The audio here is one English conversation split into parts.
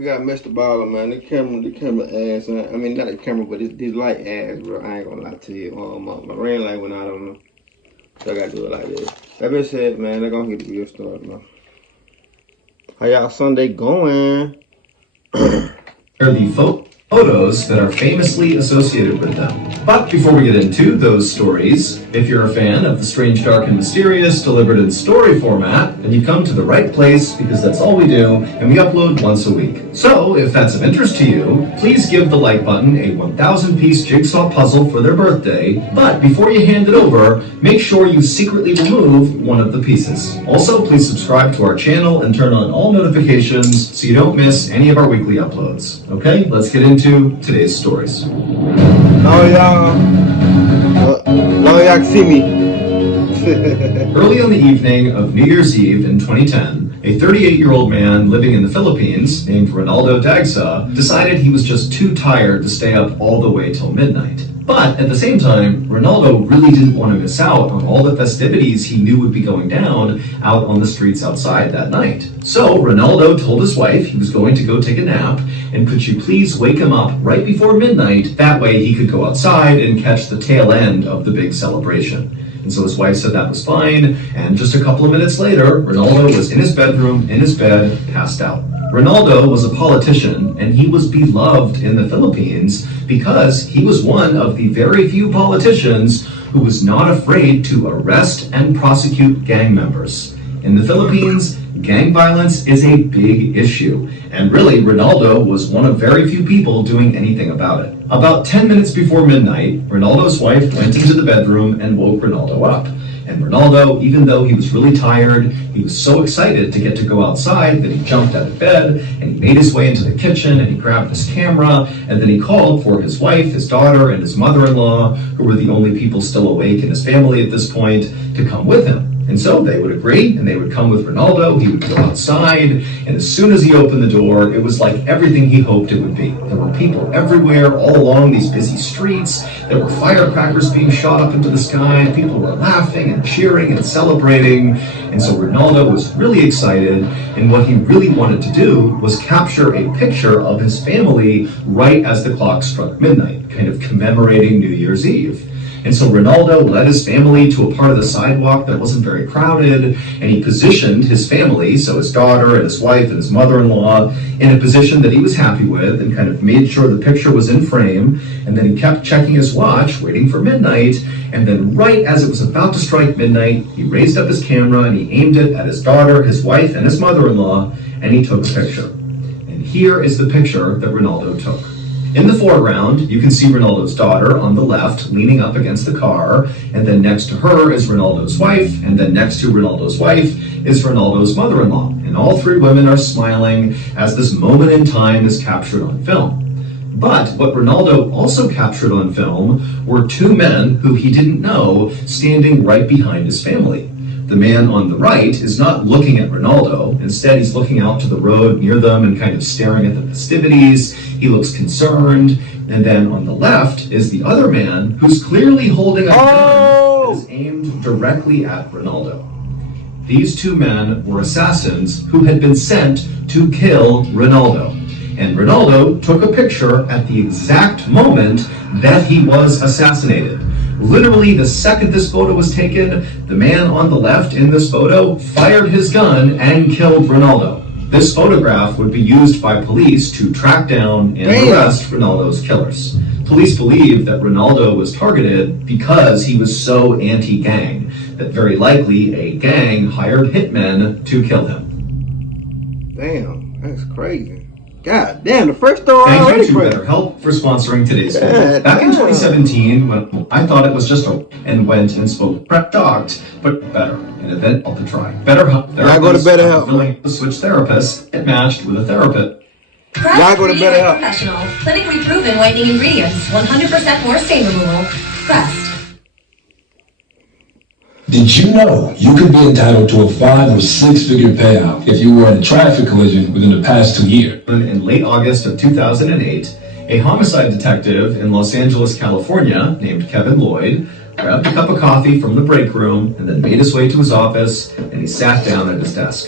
We got Mr. Baller, man. The camera ass. I mean, not the camera, but this light ass, bro. I ain't gonna lie to you. My ring light went out on them. So I gotta do it like this. That being said, man, they're gonna get the video started, man. How y'all Sunday going? Are the photos that are famously associated with them. But before we get into those stories, if you're a fan of the strange, dark, and mysterious delivered in story format, then you've come to the right place because that's all we do, and we upload once a week. So, if that's of interest to you, please give the like button a 1,000-piece jigsaw puzzle for their birthday, but before you hand it over, make sure you secretly remove one of the pieces. Also, please subscribe to our channel and turn on all notifications so you don't miss any of our weekly uploads. Okay, let's get into today's stories. Long y'all can see me. Early on the evening of New Year's Eve in 2010, a 38-year-old man living in the Philippines named Ronaldo Dagsa decided he was just too tired to stay up all the way till midnight. But at the same time, Ronaldo really didn't want to miss out on all the festivities he knew would be going down out on the streets outside that night. So Ronaldo told his wife he was going to go take a nap, and could she please wake him up right before midnight, that way he could go outside and catch the tail end of the big celebration. And so his wife said that was fine, and just a couple of minutes later, Ronaldo was in his bedroom, in his bed, passed out. Ronaldo was a politician, and he was beloved in the Philippines because he was one of the very few politicians who was not afraid to arrest and prosecute gang members. In the Philippines, gang violence is a big issue, and really, Ronaldo was one of very few people doing anything about it. About 10 minutes before midnight, Ronaldo's wife went into the bedroom and woke Ronaldo up. And Ronaldo, even though he was really tired, he was so excited to get to go outside that he jumped out of bed and he made his way into the kitchen and he grabbed his camera and then he called for his wife, his daughter, and his mother-in-law, who were the only people still awake in his family at this point, to come with him. And so they would agree, and they would come with Ronaldo. He would go outside, and as soon as he opened the door, it was like everything he hoped it would be. There were people everywhere, all along these busy streets. There were firecrackers being shot up into the sky. People were laughing and cheering and celebrating. And so Ronaldo was really excited, and what he really wanted to do was capture a picture of his family right as the clock struck midnight, kind of commemorating New Year's Eve. And so Ronaldo led his family to a part of the sidewalk that wasn't very crowded, and he positioned his family, so his daughter and his wife and his mother-in-law, in a position that he was happy with and kind of made sure the picture was in frame. And then he kept checking his watch, waiting for midnight, and then right as it was about to strike midnight, he raised up his camera and he aimed it at his daughter, his wife, and his mother-in-law, and he took a picture. And here is the picture that Ronaldo took. In the foreground, you can see Ronaldo's daughter on the left, leaning up against the car, and then next to her is Ronaldo's wife, and then next to Ronaldo's wife is Ronaldo's mother-in-law. And all three women are smiling as this moment in time is captured on film. But what Ronaldo also captured on film were two men who he didn't know standing right behind his family. The man on the right is not looking at Ronaldo. Instead, he's looking out to the road near them and kind of staring at the festivities. He looks concerned. And then on the left is the other man who's clearly holding a gun that is aimed directly at Ronaldo. These two men were assassins who had been sent to kill Ronaldo. And Ronaldo took a picture at the exact moment that he was assassinated. Literally, the second this photo was taken, the man on the left in this photo fired his gun and killed Ronaldo. This photograph would be used by police to track down and arrest Ronaldo's killers. Police believe that Ronaldo was targeted because he was so anti-gang, that very likely a gang hired hitmen to kill him. Damn, that's crazy. God damn, the first story Thank you to BetterHelp for sponsoring today's video. Back in 2017, when I thought it was just and went and spoke shocked, but better, an event called to try. BetterHelp. Y'all go to BetterHelp. Willing to switch therapists, get matched with a therapist. Y'all go to BetterHelp. Professional, clinically proven whitening ingredients, 100% more stain removal. Crest. Did you know you could be entitled to a 5- or 6-figure payout if you were in a traffic collision within the past 2 years? In late August of 2008, a homicide detective in Los Angeles, California, named Kevin Lloyd, grabbed a cup of coffee from the break room and then made his way to his office, and he sat down at his desk.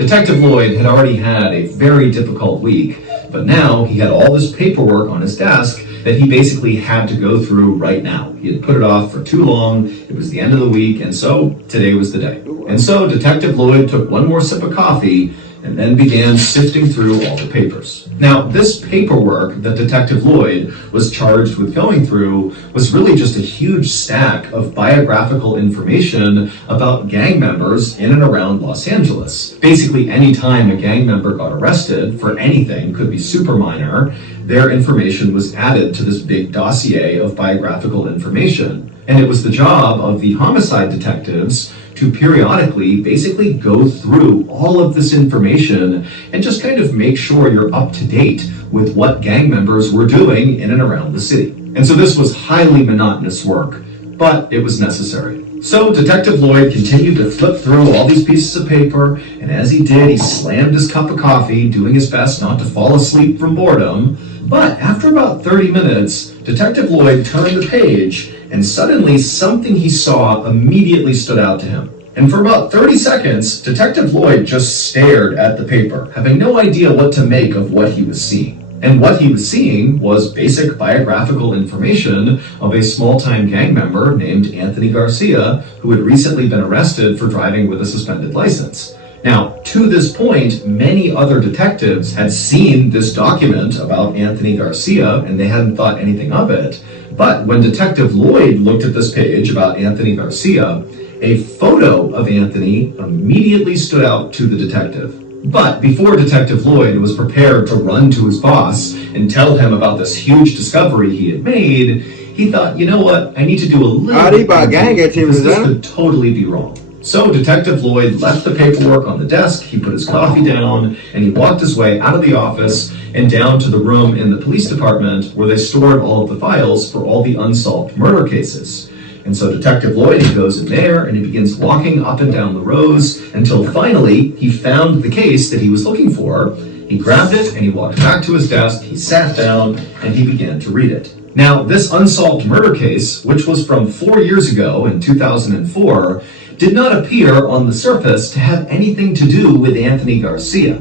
Detective Lloyd had already had a very difficult week, but now he had all this paperwork on his desk that he basically had to go through right now. He had put it off for too long, it was the end of the week, and so today was the day. And so Detective Lloyd took one more sip of coffee and then began sifting through all the papers. Now, this paperwork that Detective Lloyd was charged with going through was really just a huge stack of biographical information about gang members in and around Los Angeles. Basically, any time a gang member got arrested for anything, could be super minor, their information was added to this big dossier of biographical information. And it was the job of the homicide detectives to periodically basically go through all of this information and just kind of make sure you're up to date with what gang members were doing in and around the city. And so this was highly monotonous work, but it was necessary. So Detective Lloyd continued to flip through all these pieces of paper, and as he did, he slammed his cup of coffee, doing his best not to fall asleep from boredom. But after about 30 minutes, Detective Lloyd turned the page, and suddenly something he saw immediately stood out to him. And for about 30 seconds, Detective Lloyd just stared at the paper, having no idea what to make of what he was seeing. And what he was seeing was basic biographical information of a small-time gang member named Anthony Garcia, who had recently been arrested for driving with a suspended license. Now, to this point, many other detectives had seen this document about Anthony Garcia, and they hadn't thought anything of it. But when Detective Lloyd looked at this page about Anthony Garcia, a photo of Anthony immediately stood out to the detective. But before Detective Lloyd was prepared to run to his boss and tell him about this huge discovery he had made, he thought, you know what, I need to do a little bit about gang activities, because this could totally be wrong. So Detective Lloyd left the paperwork on the desk, he put his coffee down, and he walked his way out of the office and down to the room in the police department where they stored all of the files for all the unsolved murder cases. And so Detective Lloyd, he goes in there and he begins walking up and down the rows until finally he found the case that he was looking for. He grabbed it and he walked back to his desk, he sat down, and he began to read it. Now, this unsolved murder case, which was from 4 years ago in 2004, did not appear on the surface to have anything to do with Anthony Garcia.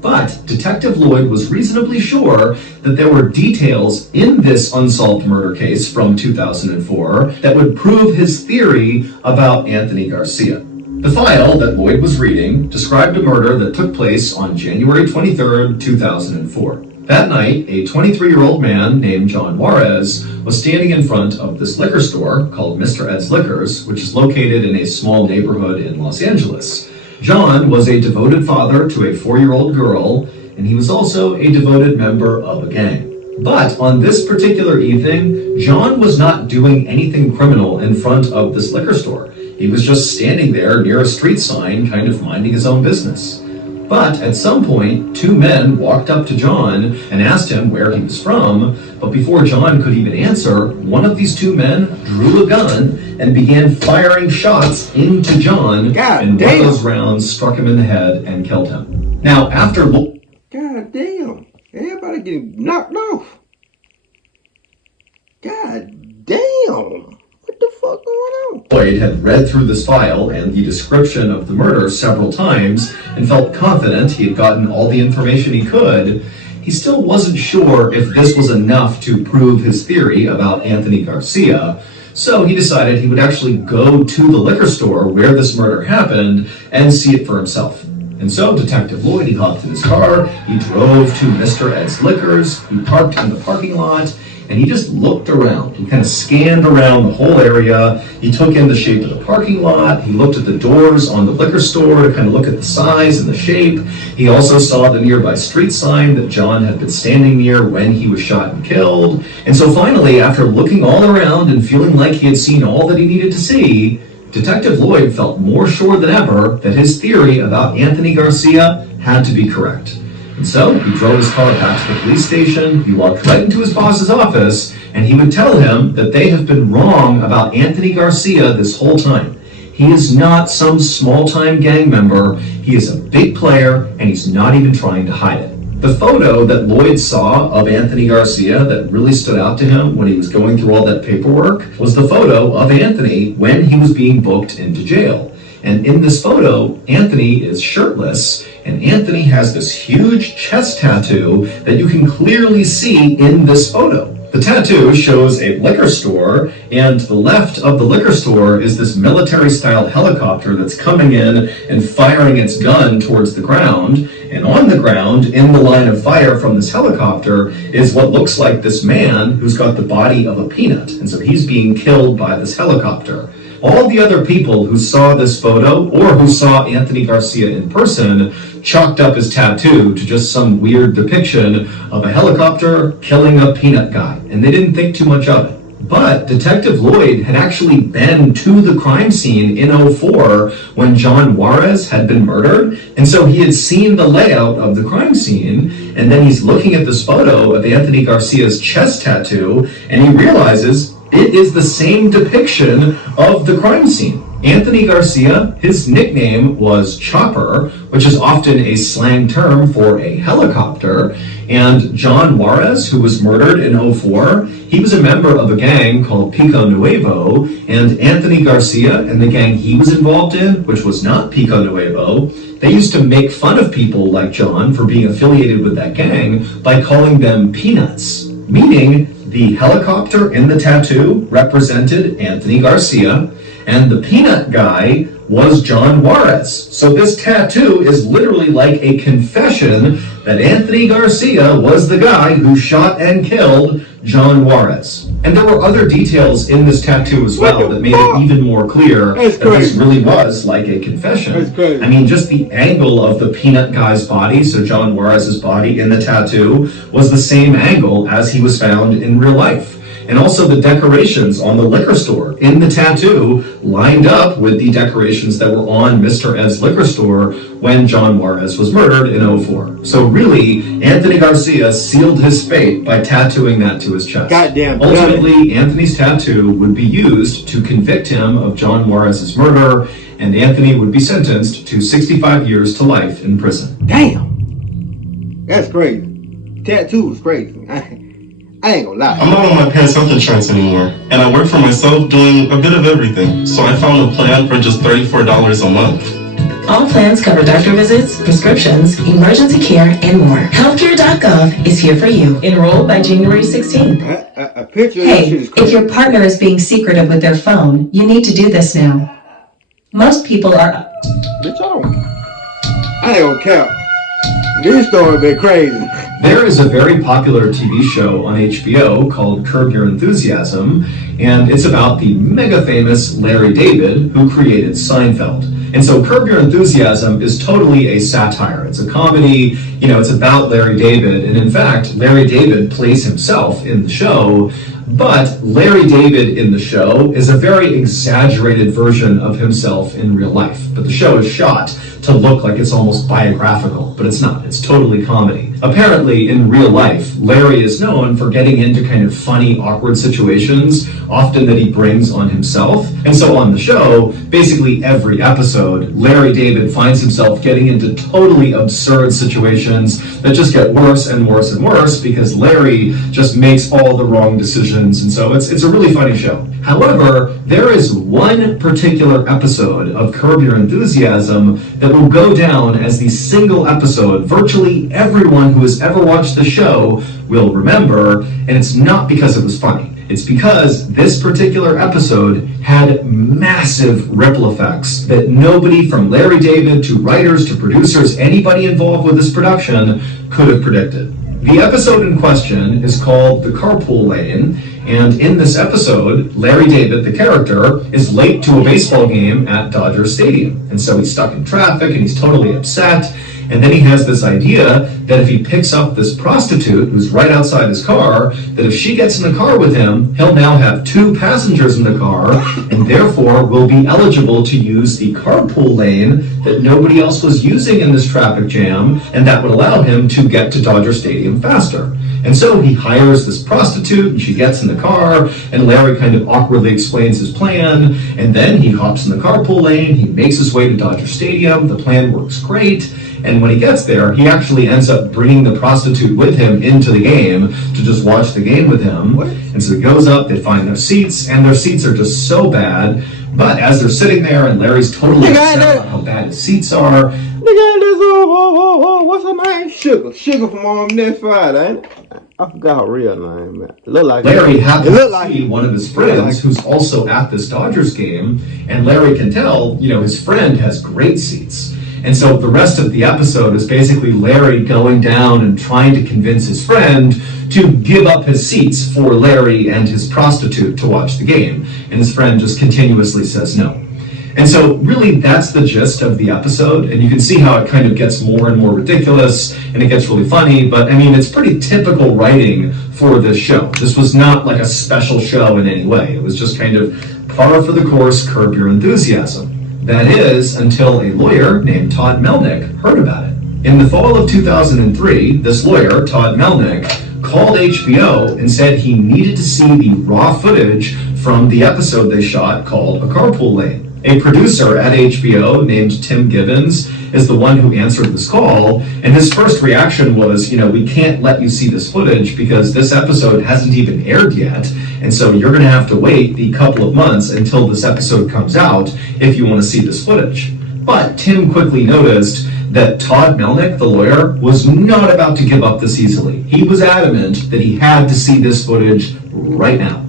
But Detective Lloyd was reasonably sure that there were details in this unsolved murder case from 2004 that would prove his theory about Anthony Garcia. The file that Lloyd was reading described a murder that took place on January 23rd, 2004. That night, a 23-year-old man named John Juarez was standing in front of this liquor store called Mr. Ed's Liquors, which is located in a small neighborhood in Los Angeles. John was a devoted father to a 4-year-old girl, and he was also a devoted member of a gang. But on this particular evening, John was not doing anything criminal in front of this liquor store. He was just standing there near a street sign, kind of minding his own business. But at some point, 2 men walked up to John and asked him where he was from, but before John could even answer, one of these 2 men drew a gun and began firing shots into John, and one of those rounds struck him in the head and killed him. Now, after... God damn. Everybody getting knocked off. God damn. What the fuck going on? Lloyd had read through this file and the description of the murder several times and felt confident he had gotten all the information he could. He still wasn't sure if this was enough to prove his theory about Anthony Garcia, so he decided he would actually go to the liquor store where this murder happened and see it for himself. And so Detective Lloyd, he hopped in his car, he drove to Mr. Ed's Liquors, he parked in the parking lot, and he just looked around. He kind of scanned around the whole area. He took in the shape of the parking lot. He looked at the doors on the liquor store to kind of look at the size and the shape. He also saw the nearby street sign that John had been standing near when he was shot and killed. And so finally, after looking all around and feeling like he had seen all that he needed to see, Detective Lloyd felt more sure than ever that his theory about Anthony Garcia had to be correct. And so he drove his car back to the police station, he walked right into his boss's office, and he would tell him that they have been wrong about Anthony Garcia this whole time. He is not some small-time gang member, he is a big player, and he's not even trying to hide it. The photo that Lloyd saw of Anthony Garcia that really stood out to him when he was going through all that paperwork was the photo of Anthony when he was being booked into jail. And in this photo, Anthony is shirtless, and Anthony has this huge chest tattoo that you can clearly see in this photo. The tattoo shows a liquor store, and to the left of the liquor store is this military-style helicopter that's coming in and firing its gun towards the ground. And on the ground, in the line of fire from this helicopter, is what looks like this man who's got the body of a peanut. And so he's being killed by this helicopter. All the other people who saw this photo or who saw Anthony Garcia in person chalked up his tattoo to just some weird depiction of a helicopter killing a peanut guy, and they didn't think too much of it. But Detective Lloyd had actually been to the crime scene in '04 when John Juarez had been murdered, and so he had seen the layout of the crime scene, and then he's looking at this photo of Anthony Garcia's chest tattoo, and he realizes it is the same depiction of the crime scene. Anthony Garcia, his nickname was Chopper, which is often a slang term for a helicopter, and John Juarez, who was murdered in '04, he was a member of a gang called Pico Nuevo, and Anthony Garcia and the gang he was involved in, which was not Pico Nuevo, they used to make fun of people like John for being affiliated with that gang by calling them peanuts, meaning the helicopter in the tattoo represented Anthony Garcia, and the peanut guy was John Juarez. So this tattoo is literally like a confession that Anthony Garcia was the guy who shot and killed John Juarez. And there were other details in this tattoo as well that made it even more clear that this really was like a confession. I mean, just the angle of the peanut guy's body, so John Juarez's body in the tattoo, was the same angle as he was found in real life. And also the decorations on the liquor store in the tattoo lined up with the decorations that were on Mr. Ed's liquor store when John Juarez was murdered in '04. So really, Anthony Garcia sealed his fate by tattooing that to his chest. Goddamn. Ultimately, Anthony's tattoo would be used to convict him of John Juarez's murder, and Anthony would be sentenced to 65 years to life in prison. Damn. That's crazy. Tattoo is crazy. I ain't gonna lie. I'm not on my parents' health insurance anymore, and I work for myself doing a bit of everything. So I found a plan for just $34 a month. All plans cover doctor visits, prescriptions, emergency care, and more. Healthcare.gov is here for you. Enroll by January 16th. A picture of Hey, this shit is crazy. if your partner is being secretive with their phone, you need to do this now. Most people are... Bitch, I ain't gonna count. This story been crazy. There is a very popular TV show on HBO called Curb Your Enthusiasm, and it's about the mega famous Larry David who created Seinfeld. And so Curb Your Enthusiasm is totally a satire. It's a comedy, it's about Larry David, and in fact, Larry David plays himself in the show, but Larry David in the show is a very exaggerated version of himself in real life. But the show is shot to look like it's almost biographical, but it's not. It's totally comedy. Apparently, in real life, Larry is known for getting into kind of funny, awkward situations, often that he brings on himself. And so on the show, basically every episode, Larry David finds himself getting into totally absurd situations that just get worse and worse and worse because Larry just makes all the wrong decisions. And so it's a really funny show. However, there is one particular episode of Curb Your Enthusiasm that will go down as the single episode virtually everyone who has ever watched the show will remember, and it's not because it was funny. It's because this particular episode had massive ripple effects that nobody from Larry David to writers to producers, anybody involved with this production could have predicted. The episode in question is called The Carpool Lane, and in this episode, Larry David, the character, is late to a baseball game at Dodger Stadium. And so he's stuck in traffic and he's totally upset. And then he has this idea that if he picks up this prostitute who's right outside his car, that if she gets in the car with him, he'll now have 2 passengers in the car and therefore will be eligible to use the carpool lane that nobody else was using in this traffic jam, and that would allow him to get to Dodger Stadium faster. And so he hires this prostitute, and she gets in the car, and Larry kind of awkwardly explains his plan, and then he hops in the carpool lane, he makes his way to Dodger Stadium, the plan works great, and when he gets there, he actually ends up up bringing the prostitute with him into the game to just watch the game with him. What? And so he goes up, they find their seats, and their seats are just so bad. But as they're sitting there and Larry's totally upset about how bad his seats are, what's her name? Sugar from Next Friday, ain't it? I forgot her real name, man. It look like Larry happens to like see one of his friends who's also at this Dodgers game, and Larry can tell, his friend has great seats. And so the rest of the episode is basically Larry going down and trying to convince his friend to give up his seats for Larry and his prostitute to watch the game. And his friend just continuously says no. And so really that's the gist of the episode, and you can see how it kind of gets more and more ridiculous, and it gets really funny, but I mean, it's pretty typical writing for this show. This was not like a special show in any way. It was just kind of par for the course, Curb Your Enthusiasm. That is, until a lawyer named Todd Melnick heard about it. In the fall of 2003, this lawyer, Todd Melnick, called HBO and said he needed to see the raw footage from the episode they shot called A Carpool Lane. A producer at HBO named Tim Gibbons is the one who answered this call, and his first reaction was, we can't let you see this footage because this episode hasn't even aired yet, and so you're going to have to wait the couple of months until this episode comes out if you want to see this footage. But Tim quickly noticed that Todd Melnick, the lawyer, was not about to give up this easily. He was adamant that he had to see this footage right now.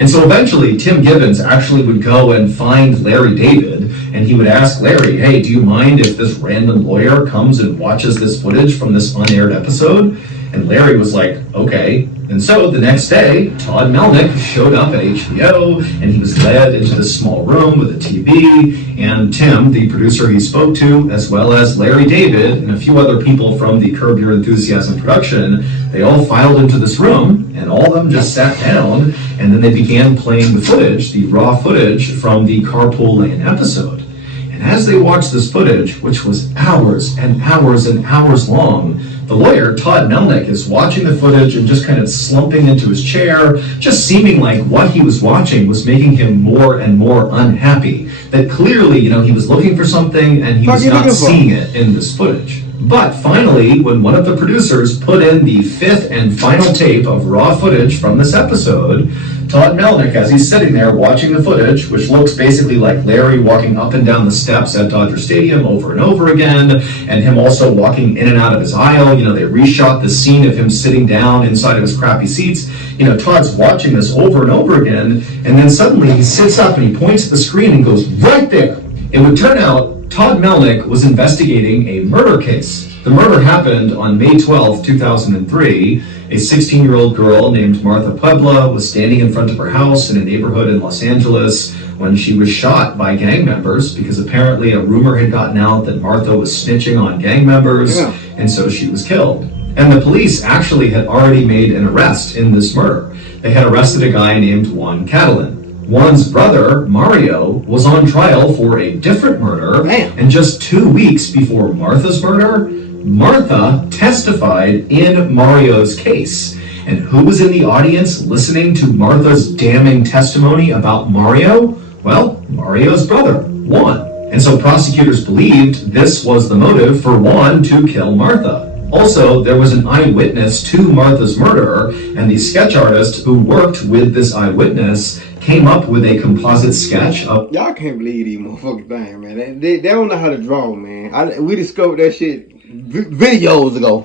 And so eventually, Tim Gibbons actually would go and find Larry David, and he would ask Larry, hey, do you mind if this random lawyer comes and watches this footage from this unaired episode? And Larry was like, okay. And so the next day, Todd Melnick showed up at HBO, and he was led into this small room with a TV, and Tim, the producer he spoke to, as well as Larry David and a few other people from the Curb Your Enthusiasm production, they all filed into this room, and all of them just sat down, and then they began playing the footage, the raw footage from the Carpool Lane episode. And as they watched this footage, which was hours and hours and hours long, the lawyer, Todd Melnick, is watching the footage and just kind of slumping into his chair, just seeming like what he was watching was making him more and more unhappy. That clearly, he was looking for something and he was not seeing it in this footage. But finally, when one of the producers put in the fifth and final tape of raw footage from this episode, Todd Melnick, as he's sitting there watching the footage, which looks basically like Larry walking up and down the steps at Dodger Stadium over and over again, and him also walking in and out of his aisle, they reshot the scene of him sitting down inside of his crappy seats. Todd's watching this over and over again, and then suddenly he sits up and he points at the screen and goes, right there. It would turn out Todd Melnick was investigating a murder case. The murder happened on May 12, 2003. A 16-year-old girl named Martha Puebla was standing in front of her house in a neighborhood in Los Angeles when she was shot by gang members because apparently a rumor had gotten out that Martha was snitching on gang members, and so she was killed. And the police actually had already made an arrest in this murder. They had arrested a guy named Juan Catalan. Juan's brother, Mario, was on trial for a different murder, and just 2 weeks before Martha's murder, Martha testified in Mario's case. And who was in the audience listening to Martha's damning testimony about Mario? Well, Mario's brother, Juan. And so prosecutors believed this was the motive for Juan to kill Martha. Also, there was an eyewitness to Martha's murder, and the sketch artist who worked with this eyewitness came up with a composite sketch of... Y'all can't believe these motherfucking things, man. They don't know how to draw, man. We discovered that shit videos ago.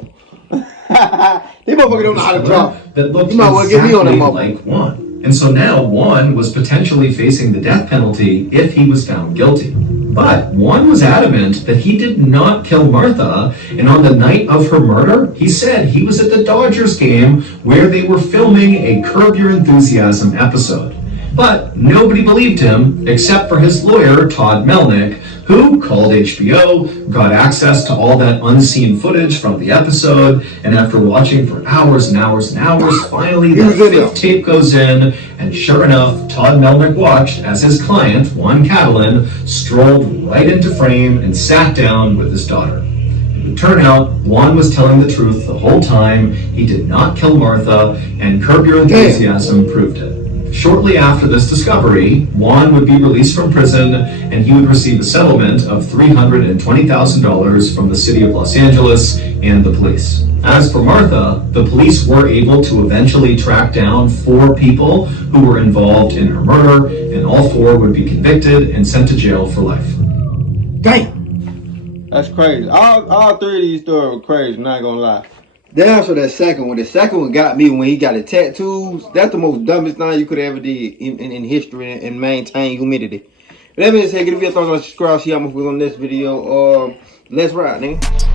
These motherfuckers don't know how to draw. That looked you might well get me on that like Juan. And so now Juan was potentially facing the death penalty if he was found guilty. But Juan was adamant that he did not kill Martha, and on the night of her murder, he said he was at the Dodgers game where they were filming a Curb Your Enthusiasm episode. But nobody believed him except for his lawyer, Todd Melnick, who called HBO, got access to all that unseen footage from the episode, and after watching for hours and hours and hours, finally the fifth tape goes in, and sure enough, Todd Melnick watched as his client, Juan Catalan, strolled right into frame and sat down with his daughter. It would turn out Juan was telling the truth the whole time. He did not kill Martha, and Curb Your Enthusiasm proved it. Shortly after this discovery, Juan would be released from prison and he would receive a settlement of $320,000 from the city of Los Angeles and the police. As for Martha, the police were able to eventually track down 4 people who were involved in her murder, and all 4 would be convicted and sent to jail for life. Damn! That's crazy. All 3 of these stories were crazy, not gonna lie. Then for that second one. The second one got me when he got the tattoos. That's the most dumbest thing you could ever did in history and maintain humidity. But that being said, give me a thumbs up, subscribe, see how much we're on this video. Let's ride, nigga.